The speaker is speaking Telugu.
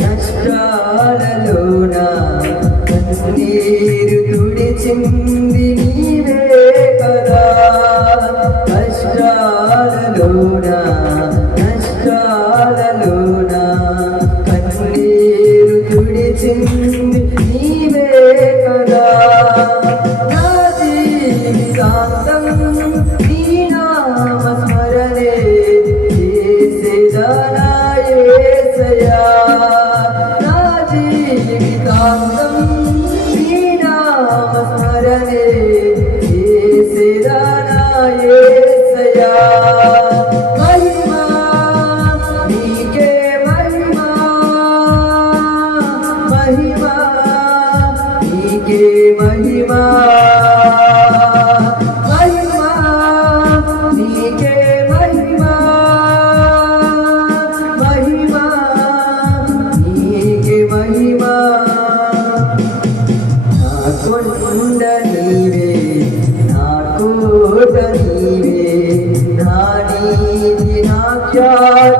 కష్టాలలోన కన్నీరు తుడిచింది నీవే కదా కష్టాలలోన కన్నీరు తుడిచింది నీవే కదా నా జీవితాంతం నీ నామ స్మరణే చేసేదనా యేసయ్యా నా జీవితాంతం నీ నామ స్మరణే చేసేదనా యేసయ్యా మహిమా నీకే మహిమా మహిమా నీకే మహిమా మహిమా నీకే మహిమా మహిమా నీకే మహిమా నా కొండ నీవే నా కోట నీవే నా నీతి నా ఖ్యాతి